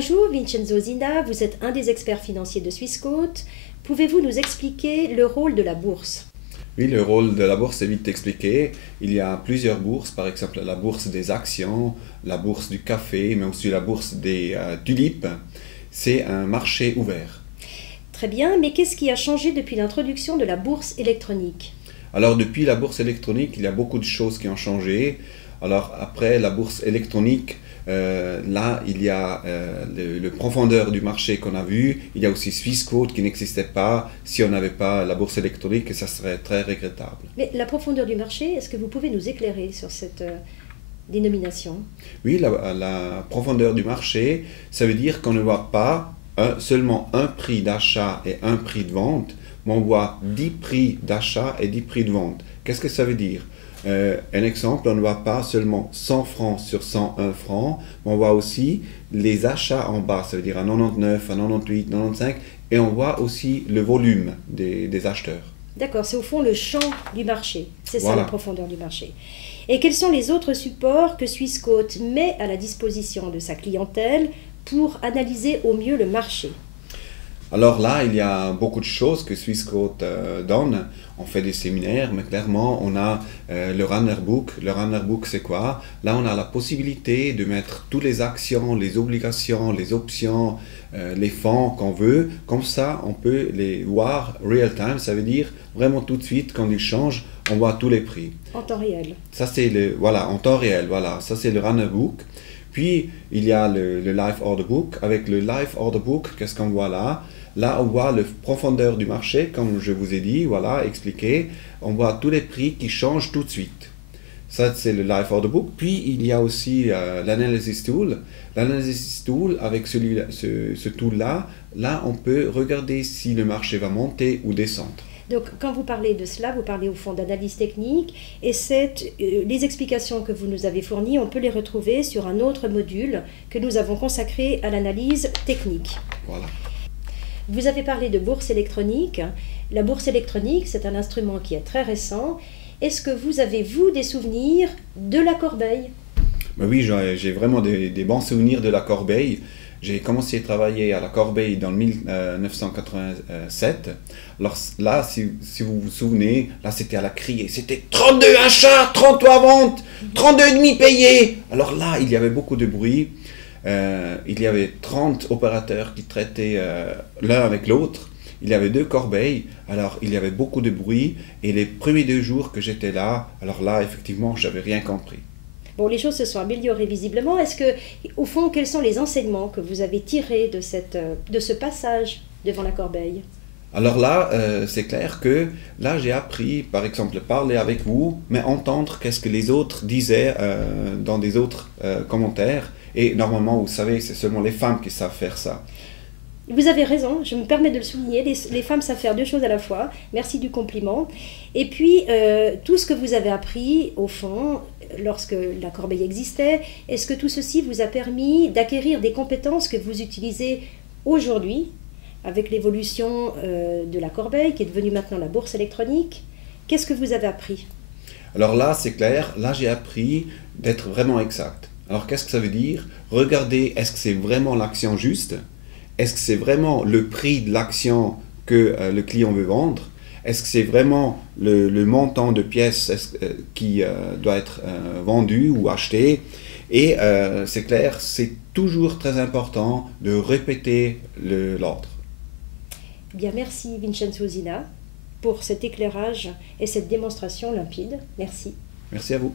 Bonjour Vincenzo Zina, vous êtes un des experts financiers de Swissquote. Pouvez-vous nous expliquer le rôle de la bourse? Oui, le rôle de la bourse est vite expliqué. Il y a plusieurs bourses, par exemple la bourse des actions, la bourse du café, mais aussi la bourse des tulipes. C'est un marché ouvert. Très bien, mais qu'est-ce qui a changé depuis l'introduction de la bourse électronique? Alors depuis la bourse électronique, il y a beaucoup de choses qui ont changé. Alors après la bourse électronique, là il y a le profondeur du marché qu'on a vu. Il y a aussi Swissquote qui n'existait pas si on n'avait pas la bourse électronique et ça serait très regrettable. Mais la profondeur du marché, est-ce que vous pouvez nous éclairer sur cette dénomination? Oui, la profondeur du marché, ça veut dire qu'on ne voit pas seulement un prix d'achat et un prix de vente, mais on voit 10 prix d'achat et 10 prix de vente. Qu'est-ce que ça veut dire? Un exemple, on ne voit pas seulement 100 francs sur 101 francs, mais on voit aussi les achats en bas, ça veut dire à 99, à 98, 95, et on voit aussi le volume des acheteurs. D'accord, c'est au fond le champ du marché, c'est ça Voilà. la profondeur du marché. Et quels sont les autres supports que Swissquote met à la disposition de sa clientèle pour analyser au mieux le marché? Alors là, il y a beaucoup de choses que Swissquote donne. On fait des séminaires, mais clairement, on a le Runner Book. Le Runner Book, c'est quoi? Là, on a la possibilité de mettre toutes les actions, les obligations, les options, les fonds qu'on veut. Comme ça, on peut les voir real time. Ça veut dire vraiment tout de suite, quand ils changent, on voit tous les prix. En temps réel. Ça, c'est voilà, en temps réel. Voilà, ça, c'est le Runner Book. Puis, il y a le Live Order Book. Avec le Live Order Book, qu'est-ce qu'on voit là? Là, on voit la profondeur du marché, comme je vous ai dit, voilà, expliqué. On voit tous les prix qui changent tout de suite. Ça, c'est le Live Order Book. Puis, il y a aussi l'Analysis Tool. L'Analysis Tool, avec ce tool-là, là, on peut regarder si le marché va monter ou descendre. Donc, quand vous parlez de cela, vous parlez au fond d'analyse technique et les explications que vous nous avez fournies, on peut les retrouver sur un autre module que nous avons consacré à l'analyse technique. Voilà. Vous avez parlé de bourse électronique. La bourse électronique, c'est un instrument qui est très récent. Est-ce que vous avez, vous, des souvenirs de la corbeille? Ben oui, j'ai vraiment des bons souvenirs de la corbeille. J'ai commencé à travailler à la corbeille dans 1987. Alors là, si vous vous souvenez, là c'était à la criée. C'était 32 achats, 33 ventes, 32,5 payés. Alors là, il y avait beaucoup de bruit. Il y avait 30 opérateurs qui traitaient l'un avec l'autre. Il y avait 2 corbeilles, alors il y avait beaucoup de bruit. Et les premiers 2 jours que j'étais là, alors là, effectivement, je n'avais rien compris. Bon, les choses se sont améliorées visiblement. Est-ce que, au fond, quels sont les enseignements que vous avez tirés de ce passage devant la corbeille? Alors là, c'est clair que là, j'ai appris, par exemple, parler avec vous, mais entendre qu'est-ce que les autres disaient dans des autres commentaires. Et normalement, vous savez, c'est seulement les femmes qui savent faire ça. Vous avez raison, je me permets de le souligner, les femmes savent faire 2 choses à la fois. Merci du compliment. Et puis, tout ce que vous avez appris, au fond, lorsque la corbeille existait, est-ce que tout ceci vous a permis d'acquérir des compétences que vous utilisez aujourd'hui avec l'évolution de la corbeille, qui est devenue maintenant la bourse électronique? Qu'est-ce que vous avez appris? Alors là, c'est clair, là, j'ai appris d'être vraiment exact. Alors, qu'est-ce que ça veut dire? Regardez, est-ce que c'est vraiment l'action juste? Est-ce que c'est vraiment le prix de l'action que le client veut vendre? Est-ce que c'est vraiment le montant de pièces qui doit être vendu ou acheté? Et c'est clair, c'est toujours très important de répéter l'ordre. Bien, merci Vincenzo Zina pour cet éclairage et cette démonstration limpide. Merci. Merci à vous.